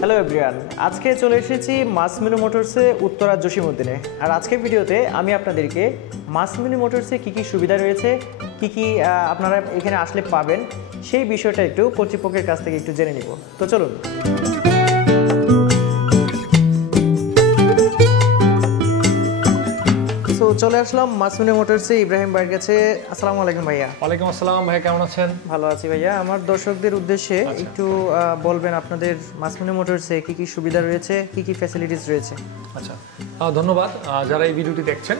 Hello everyone, আজকে চলে এসেছি মাসমিনু মোটরসে উত্তরা জসিমউদ্দিনে। আর আজকের ভিডিওতে আমি আপনাদেরকে মাসমিনু মোটরসে কী কী সুবিধা রয়েছে, কী আপনারা এখানে আসলে পাবেন, সেই বিষয়টা একটু কর্তৃপক্ষের কাছ থেকে একটু জেনে নিব। তো চলুন। তো চলে আসলাম মাসমিনু মোটরসে ইব্রাহিম ভাইয়ের কাছে। আসসালামু আলাইকুম ভাইয়া। ওয়ালাইকুম আসসালাম ভাই, কেমন আছেন? ভালো আছি ভাইয়া। আমার দর্শকদের উদ্দেশ্যে একটু বলবেন আপনাদের মাসমিনু মোটরসে কী কী সুবিধা রয়েছে, কী কী ফ্যাসিলিটিস রয়েছে। আচ্ছা, ধন্যবাদ যারা এই ভিডিওটি দেখছেন।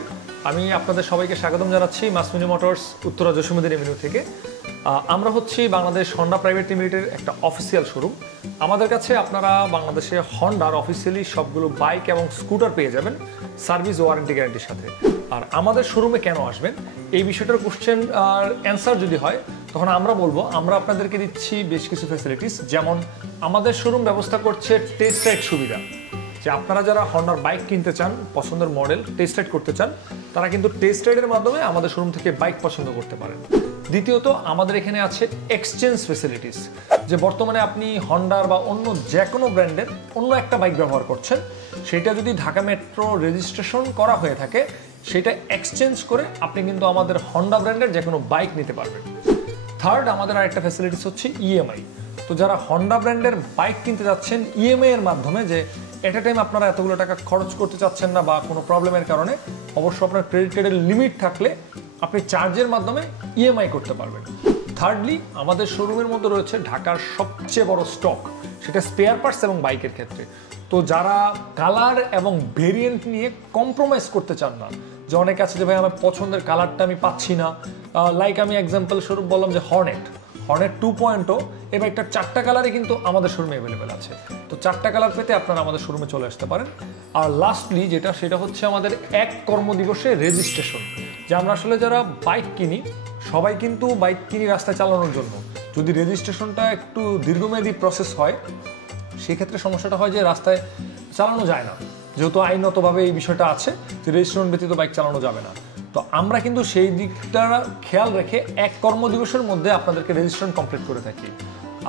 আমি আপনাদের সবাইকে স্বাগতম জানাচ্ছি মাসমিনু মোটরস উত্তরা জসিমউদ্দিন এভিনিউ থেকে। আমরা হচ্ছি বাংলাদেশ হন্ডা প্রাইভেট লিমিটেডের একটা অফিসিয়াল শোরুম। আমাদের কাছে আপনারা বাংলাদেশে হন্ডার অফিসিয়ালি সবগুলো বাইক এবং স্কুটার পেয়ে যাবেন সার্ভিস ওয়ারেন্টি গ্যারান্টির সাথে। আর আমাদের শোরুমে কেন আসবেন, এই বিষয়টার কোশ্চেন আর অ্যান্সার যদি হয় তখন আমরা বলবো আমরা আপনাদেরকে দিচ্ছি বেশ কিছু ফ্যাসিলিটিস। যেমন আমাদের শোরুম ব্যবস্থা করছে টেস্ট রাইড সুবিধা, যে আপনারা যারা হন্ডার বাইক কিনতে চান, পছন্দের মডেল টেস্ট রাইড করতে চান, তারা কিন্তু টেস্ট রাইডের মাধ্যমে আমাদের শোরুম থেকে বাইক পছন্দ করতে পারেন। দ্বিতীয়ত, আমাদের এখানে আছে এক্সচেঞ্জ ফ্যাসিলিটিস, যে বর্তমানে আপনি হন্ডার বা অন্য যে কোনো ব্র্যান্ডের অন্য একটা বাইক ব্যবহার করছেন, সেটা যদি ঢাকা মেট্রো রেজিস্ট্রেশন করা হয়ে থাকে, সেটা এক্সচেঞ্জ করে আপনি কিন্তু আমাদের হন্ডা ব্র্যান্ডের যে কোনো বাইক নিতে পারবেন। থার্ড, আমাদের আরেকটা ফ্যাসিলিটিস হচ্ছে ইএমআই। তো যারা হন্ডা ব্র্যান্ডের বাইক কিনতে যাচ্ছেন ইএমআই এর মাধ্যমে, যে এট এ টাইম আপনারা এতগুলো টাকা খরচ করতে চাচ্ছেন না বা কোনো প্রবলেমের কারণে, অবশ্য আপনার ক্রেডিট কার্ডের লিমিট থাকলে আপনি চার্জের মাধ্যমে ইএমআই করতে পারবেন। থার্ডলি, আমাদের শোরুমের মধ্যে রয়েছে ঢাকার সবচেয়ে বড় স্টক, সেটা স্পেয়ার পার্টস এবং বাইকের ক্ষেত্রে। তো যারা কালার এবং ভেরিয়েন্ট নিয়ে কম্প্রোমাইজ করতে চান না, যে অনেকে আছে যে ভাই আমার পছন্দের কালারটা আমি পাচ্ছি না, লাইক আমি এক্সাম্পল স্বরূপ বললাম যে হর্নেট 2.0, এই বাইকটার 4টা কালারই কিন্তু আমাদের শোরুমে অ্যাভেলেবেল আছে। তো 4টা কালার পেতে আপনারা আমাদের শোরুমে চলে আসতে পারেন। আর লাস্টলি সেটা হচ্ছে আমাদের এক কর্মদিবসে রেজিস্ট্রেশন, যে আমরা আসলে যারা বাইক কিনি সবাই কিন্তু বাইক কিনি রাস্তায় চালানোর জন্য। যদি রেজিস্ট্রেশনটা একটু দীর্ঘমেয়াদী প্রসেস হয়, সেক্ষেত্রে সমস্যাটা হয় যে রাস্তায় চালানো যায় না, যেহেতু আইনগতভাবে এই বিষয়টা আছে যে রেজিস্ট্রেশন ব্যতীত বাইক চালানো যাবে না। তো আমরা কিন্তু সেই দিকটা খেয়াল রেখে এক কর্মদিবসের মধ্যে আপনাদেরকে রেজিস্ট্রেশন কমপ্লিট করে থাকি।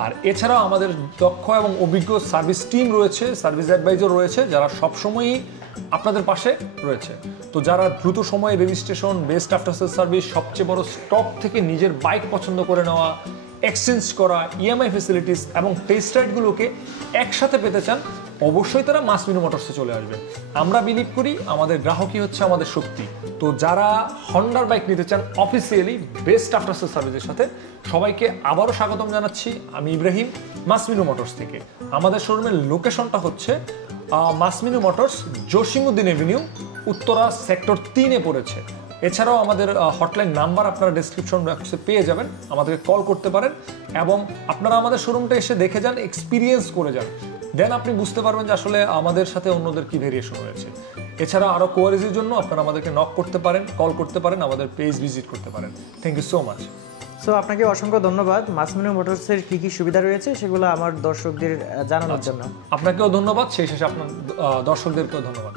আর এছাড়াও আমাদের দক্ষ এবং অভিজ্ঞ সার্ভিস টিম রয়েছে, সার্ভিস অ্যাডভাইজার রয়েছে, যারা সবসময়ই আপনাদের পাশে রয়েছে। তো যারা দ্রুত সময়ে registration, best after sale service, সবচেয়ে বড় স্টক থেকে নিজের বাইক পছন্দ করে নেওয়া, এক্সচেঞ্জ করা, ইএমআই ফ্যাসিলিটিস এবং টেস্ট রাইডগুলোকে একসাথে পেতে চান, অবশ্যই তারা মাসমিনু মোটরসে চলে আসবে। আমরা বিলিভ করি আমাদের গ্রাহকই হচ্ছে আমাদের শক্তি। তো যারা হন্ডার বাইক নিতে চান অফিসিয়ালি বেস্ট আফটার সেল সার্ভিসের সাথে, সবাইকে আবারও স্বাগতম জানাচ্ছি। আমি ইব্রাহিম, মাসমিনু মোটরস থেকে। আমাদের শোরুমের লোকেশনটা হচ্ছে মাসমিনু motors Jasimuddin avenue, Uttara sector 3-এ পড়েছে। এছাড়াও আমাদের হটলাইন নাম্বার আপনারা ডেসক্রিপশন বক্সে পেয়ে যাবেন, আমাদেরকে কল করতে পারেন এবং আপনারা আমাদের শোরুমটা এসে দেখে যান, এক্সপিরিয়েন্স করে যান, দেন আপনি বুঝতে পারবেন যে আসলে আমাদের সাথে অন্যদের কি ভেরিয়েশন রয়েছে। এছাড়া আরও কোয়ারিজের জন্য আপনারা আমাদেরকে নক করতে পারেন, কল করতে পারেন, আমাদের পেজ ভিজিট করতে পারেন। Thank you so much. So আপনাকে অসংখ্য ধন্যবাদ মাসমিনু মোটরসের কী কী সুবিধা রয়েছে সেগুলো আমার দর্শকদের জানানোর জন্য। আপনাকেও ধন্যবাদ, সেই শেষে আপনার দর্শকদেরকেও ধন্যবাদ।